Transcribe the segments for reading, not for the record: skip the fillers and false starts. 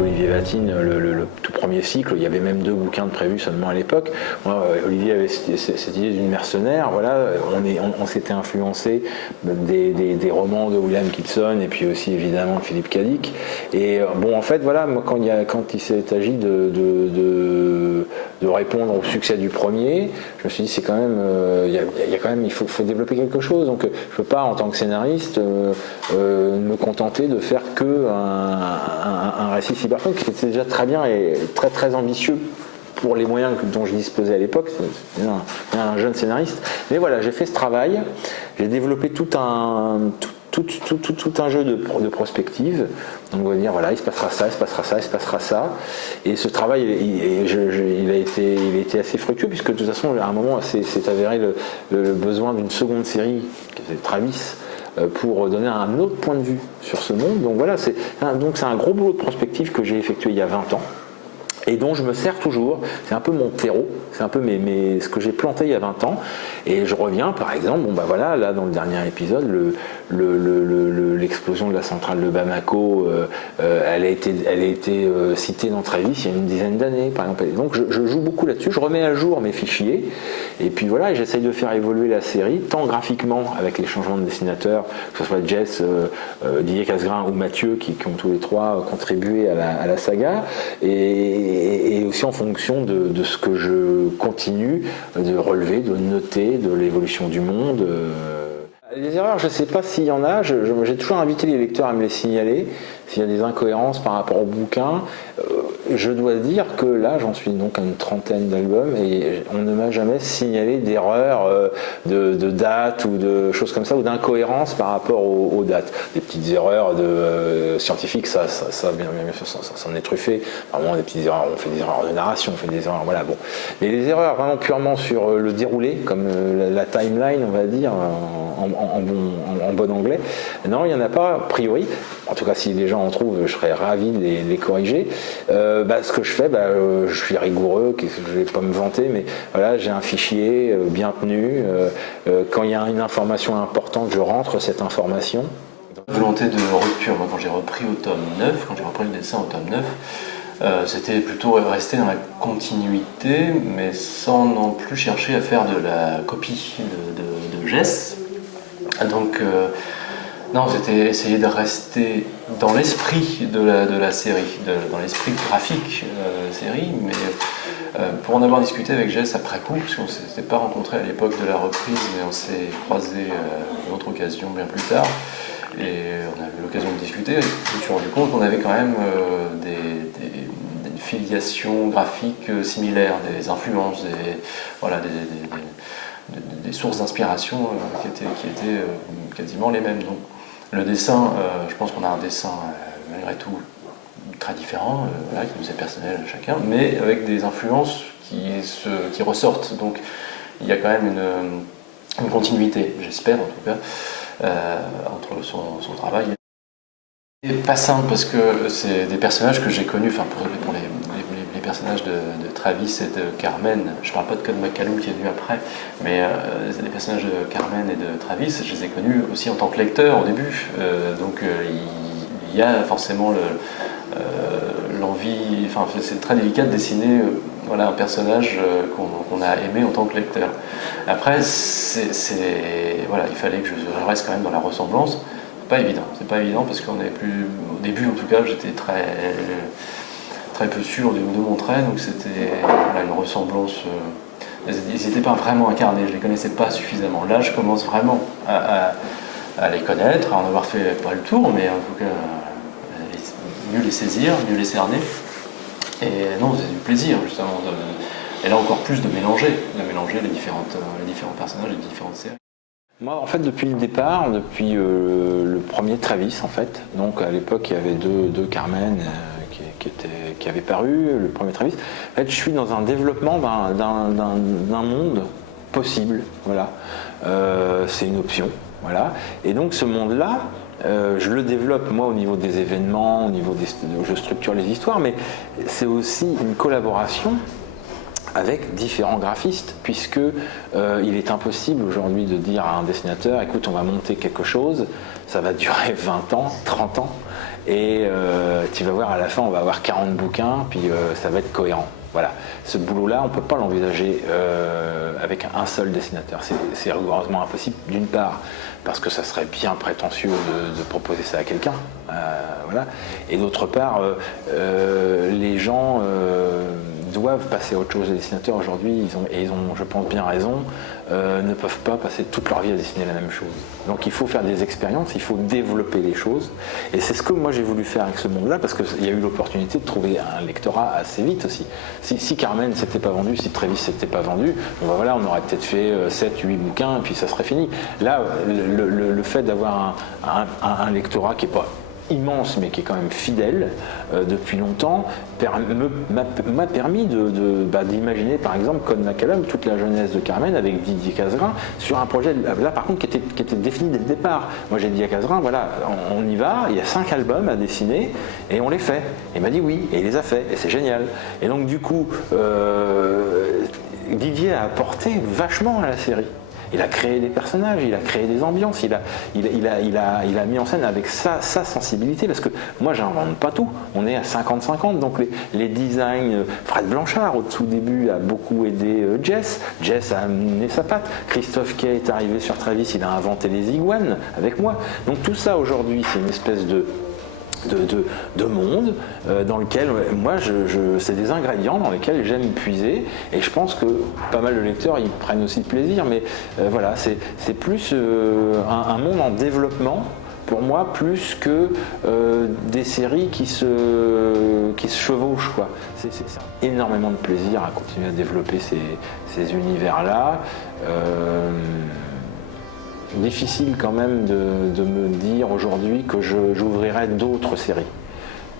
Olivier Vatine le tout premier cycle. Il y avait même 2 bouquins de prévus seulement à l'époque. Olivier avait cette idée d'une mercenaire. Voilà, on s'était influencé des romans de William Gibson et puis aussi évidemment de Philippe K. Dick. Et bon, en fait, voilà, moi, quand il s'est agi de répondre au succès du premier, je me suis dit c'est quand même, il faut développer quelque chose. Donc, je peux pas en tant que scénariste me contenter de faire que un récit cyberpunk qui était déjà très bien et très très ambitieux pour les moyens dont je disposais à l'époque. C'était un jeune scénariste. Mais voilà, j'ai fait ce travail, j'ai développé tout un jeu de prospective. Donc on va dire voilà, il se passera ça, il se passera ça, il se passera ça. Et ce travail, il a été assez fructueux puisque de toute façon, à un moment, s'est avéré le besoin d'une seconde série, qui était Travis, pour donner un autre point de vue sur ce monde. Donc voilà, c'est un gros boulot de prospective que j'ai effectué il y a 20 ans. Et dont je me sers toujours, c'est un peu mon terreau, c'est un peu ce que j'ai planté il y a 20 ans. Et je reviens, par exemple, bon bah voilà, là dans le dernier épisode, l'explosion de la centrale de Bamako, elle a été citée dans Travis il y a une dizaine d'années, par exemple. Donc je joue beaucoup là-dessus, je remets à jour mes fichiers, et puis voilà, j'essaye de faire évoluer la série, tant graphiquement avec les changements de dessinateurs, que ce soit Jess, Didier Casgrain ou Mathieu, qui ont tous les trois contribué à la saga, et aussi en fonction de ce que je continue de relever, de noter, de l'évolution du monde. Les erreurs, je ne sais pas s'il y en a, j'ai toujours invité les lecteurs à me les signaler, s'il y a des incohérences par rapport au bouquin. Je dois dire que là, j'en suis donc à une trentaine d'albums et on ne m'a jamais signalé d'erreurs de date ou de choses comme ça, ou d'incohérences par rapport aux dates. Des petites erreurs scientifiques, ça bien sûr, ça s'en est truffé. Vraiment, des petites erreurs, on fait des erreurs de narration, on fait des erreurs, voilà, bon. Mais les erreurs vraiment purement sur le déroulé, comme la timeline, on va dire, en bon anglais, non, il n'y en a pas, a priori. En tout cas, si les gens en trouvent, je serais ravi de les corriger. Ce que je fais, je suis rigoureux, je ne vais pas me vanter, mais voilà, j'ai un fichier bien tenu. Quand il y a une information importante, je rentre cette information. Volonté de rupture, moi quand j'ai repris au tome 9, quand j'ai repris le dessin au tome 9, c'était plutôt rester dans la continuité, mais sans non plus chercher à faire de la copie de Jess. Donc, non, c'était essayer de rester dans l'esprit de la série, dans l'esprit graphique de la série, mais pour en avoir discuté avec Jess après coup, parce qu'on ne s'était pas rencontrés à l'époque de la reprise, mais on s'est croisés à une autre occasion bien plus tard, et on a eu l'occasion de discuter, et je me suis rendu compte qu'on avait quand même des filiations graphiques similaires, des influences, des sources d'inspiration qui étaient quasiment les mêmes. Donc, le dessin, je pense qu'on a un dessin malgré tout très différent, qui nous est personnel chacun, mais avec des influences qui ressortent. Donc il y a quand même une continuité, j'espère en tout cas, entre son travail. C'est pas simple parce que c'est des personnages que j'ai connus, enfin pour les personnages de Travis et de Carmen, je parle pas de Code McCallum qui est venu après, mais c'est des personnages de Carmen et de Travis, je les ai connus aussi en tant que lecteur au début, donc il y a forcément l'envie, enfin c'est très délicat de dessiner un personnage qu'on a aimé en tant que lecteur. Après, il fallait que je reste quand même dans la ressemblance. C'est pas évident parce qu'on est plus, au début en tout cas, j'étais très peu sûr de mon trait, donc c'était une ressemblance. Ils n'étaient pas vraiment incarnés, je les connaissais pas suffisamment. Là, je commence vraiment à les connaître, à en avoir fait pas le tour, mais en tout cas mieux les saisir, mieux les cerner. Et non, c'est du plaisir justement. Et là encore plus de mélanger les différents personnages, les différentes séries. Moi, en fait, depuis le départ, depuis le premier Travis, en fait, donc à l'époque, il y avait deux Carmen qui avaient paru, le premier Travis. En fait, je suis dans un développement d'un monde possible, voilà. C'est une option, voilà. Et donc, ce monde-là, je le développe, moi, au niveau des événements, au niveau je structure les histoires, mais c'est aussi une collaboration avec différents graphistes, puisque il est impossible aujourd'hui de dire à un dessinateur, écoute, on va monter quelque chose, ça va durer 20 ans, 30 ans, et tu vas voir à la fin, on va avoir 40 bouquins, puis ça va être cohérent. Voilà, ce boulot-là, on ne peut pas l'envisager avec un seul dessinateur. C'est rigoureusement impossible, d'une part, parce que ça serait bien prétentieux de proposer ça à quelqu'un. Voilà. Et d'autre part, les gens doivent passer à autre chose. Les dessinateurs aujourd'hui, ils ont, je pense, bien raison, ne peuvent pas passer toute leur vie à dessiner la même chose. Donc il faut faire des expériences, il faut développer les choses. Et c'est ce que moi j'ai voulu faire avec ce monde-là, parce qu'il y a eu l'opportunité de trouver un lectorat assez vite aussi. Si Carmen s'était pas vendu, si Trévis s'était pas vendu, bon ben voilà, on aurait peut-être fait 7, 8 bouquins et puis ça serait fini. Là, le fait d'avoir un lectorat qui n'est pas immense mais qui est quand même fidèle depuis longtemps m'a permis d'imaginer par exemple Code McCallum, toute la jeunesse de Carmen avec Didier Casgrain sur un projet là par contre qui était défini dès le départ. Moi j'ai dit à Casgrain, voilà, on y va, il y a 5 albums à dessiner et on les fait. Et il m'a dit oui, et il les a fait et c'est génial. Et donc du coup Didier a apporté vachement à la série. Il a créé des personnages, il a créé des ambiances, il a mis en scène avec sa sensibilité, parce que moi j'invente pas tout, on est à 50-50, donc les designs, Fred Blanchard au tout début a beaucoup aidé Jess a amené sa patte, Christophe Kay est arrivé sur Travis, il a inventé les iguanes avec moi, donc tout ça aujourd'hui c'est une espèce de monde dans lequel moi c'est des ingrédients dans lesquels j'aime puiser et je pense que pas mal de lecteurs y prennent aussi plaisir, mais voilà, c'est plus un monde en développement pour moi, plus que des séries qui se chevauchent, quoi. C'est énormément de plaisir à continuer à développer ces univers-là. Difficile quand même de me dire aujourd'hui que j'ouvrirai d'autres séries.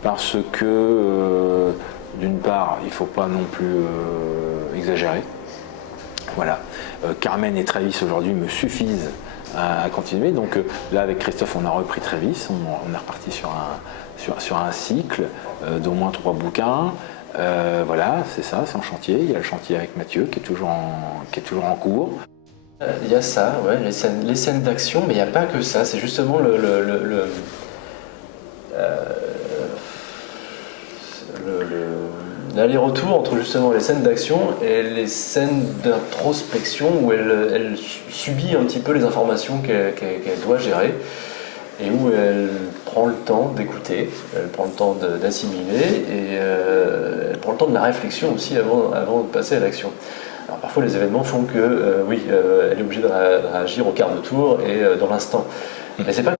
Parce que, d'une part, il ne faut pas non plus exagérer. Voilà. Carmen et Travis aujourd'hui me suffisent à continuer. Donc là, avec Christophe, on a repris Travis, on est reparti sur un cycle d'au moins 3 bouquins. Voilà, c'est ça, c'est en chantier. Il y a le chantier avec Mathieu qui est toujours en cours. Il y a ça, ouais, les scènes d'action, mais il n'y a pas que ça, c'est justement l'aller-retour entre justement les scènes d'action et les scènes d'introspection où elle subit un petit peu les informations qu'elle doit gérer et où elle prend le temps d'écouter, elle prend le temps d'assimiler et elle prend le temps de la réflexion aussi avant de passer à l'action. Alors parfois les événements font que, elle est obligée de réagir au quart de tour et dans l'instant. Mais c'est pas...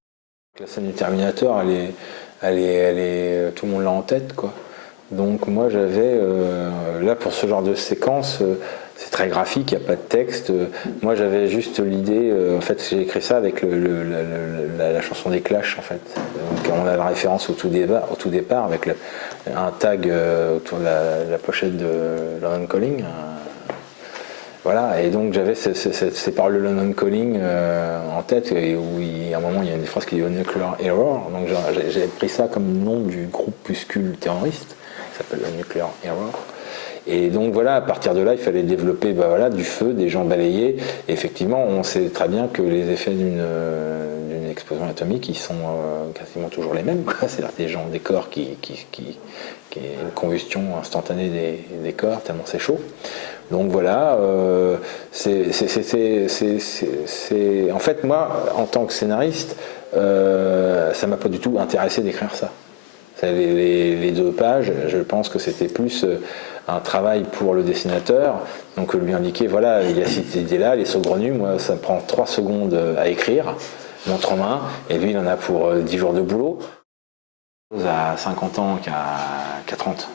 La scène du Terminator, elle est, tout le monde l'a en tête, quoi. Donc moi j'avais, là pour ce genre de séquence, c'est très graphique, il n'y a pas de texte. Moi j'avais juste l'idée, en fait j'ai écrit ça avec la chanson des Clash, en fait. Donc on a la référence au tout départ avec un tag autour de la pochette de London Calling. Voilà, et donc j'avais ces paroles de London Calling en tête, et où à un moment il y a une phrase qui dit Nuclear Error, donc j'ai pris ça comme nom du groupuscule terroriste, qui s'appelle Nuclear Error. Et donc voilà, à partir de là, il fallait développer du feu, des gens balayés. Et effectivement, on sait très bien que les effets d'une explosion atomique, ils sont quasiment toujours les mêmes. C'est-à-dire des corps qui est une combustion instantanée des corps, tellement c'est chaud. Donc voilà, en fait, moi, en tant que scénariste, ça m'a pas du tout intéressé d'écrire ça. Les 2 pages, je pense que c'était plus un travail pour le dessinateur, donc lui indiquer, voilà, il y a cette idée-là, elle est saugrenue, moi ça me prend 3 secondes à écrire, montre en main, et lui il en a pour 10 jours de boulot. À 50 ans qu'à 30,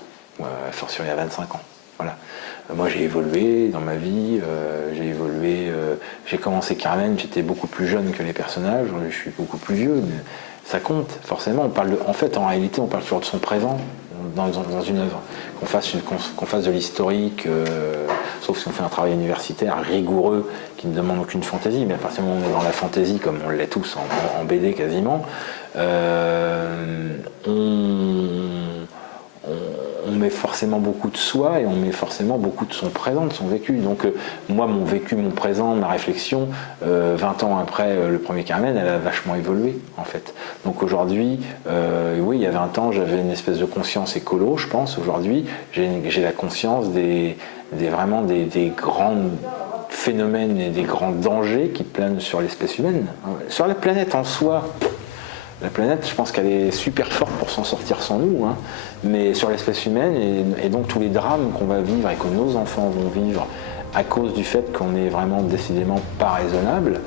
forcément il y a 25 ans. Voilà. Moi j'ai évolué dans ma vie, j'ai commencé Carmen, j'étais beaucoup plus jeune que les personnages, je suis beaucoup plus vieux, mais ça compte forcément. En réalité on parle toujours de son présent dans une œuvre. Qu'on fasse de l'historique, sauf si on fait un travail universitaire rigoureux qui ne demande aucune fantaisie, mais à partir du moment où on est dans la fantaisie, comme on l'est tous en BD on met forcément beaucoup de soi et on met forcément beaucoup de son présent, de son vécu. Donc moi, mon vécu, mon présent, ma réflexion, 20 ans après le premier Carmen, elle a vachement évolué en fait. Donc aujourd'hui, oui, il y a 20 ans, j'avais une espèce de conscience écolo, je pense. Aujourd'hui, j'ai la conscience vraiment des grands phénomènes et des grands dangers qui planent sur l'espèce humaine. Sur la planète en soi, la planète, je pense qu'elle est super forte pour s'en sortir sans nous, hein. Mais sur l'espèce humaine et donc tous les drames qu'on va vivre et que nos enfants vont vivre à cause du fait qu'on est vraiment décidément pas raisonnable,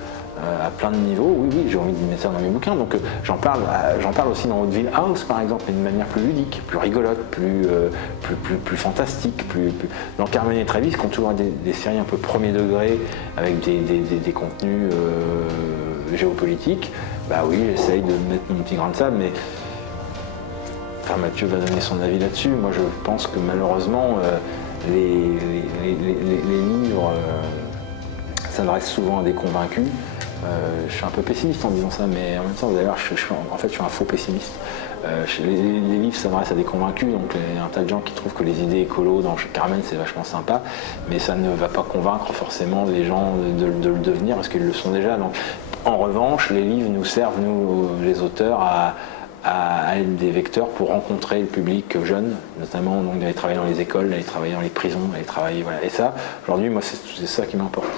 à plein de niveaux, oui, j'ai envie de mettre ça dans mes bouquins. Donc j'en parle aussi dans Hauteville House, par exemple, mais d'une manière plus ludique, plus rigolote, plus fantastique. Dans Carmen et Travis, qui ont toujours des séries un peu premier degré, avec des contenus géopolitiques, bah oui, j'essaye de mettre mon petit grain de sable, mais enfin, Mathieu va donner son avis là-dessus. Moi, je pense que malheureusement, les livres s'adressent souvent à des convaincus. Je suis un peu pessimiste en disant ça, mais en même temps, d'ailleurs, je suis un faux pessimiste. Les livres s'adressent à des convaincus, donc il y a un tas de gens qui trouvent que les idées écolo dans Carmen, c'est vachement sympa, mais ça ne va pas convaincre forcément les gens de le devenir, parce qu'ils le sont déjà. Donc, en revanche, les livres nous servent, nous, les auteurs, à être des vecteurs pour rencontrer le public jeune, notamment donc d'aller travailler dans les écoles, d'aller travailler dans les prisons, d'aller travailler, voilà. Et ça, aujourd'hui, moi, c'est ça qui m'importe.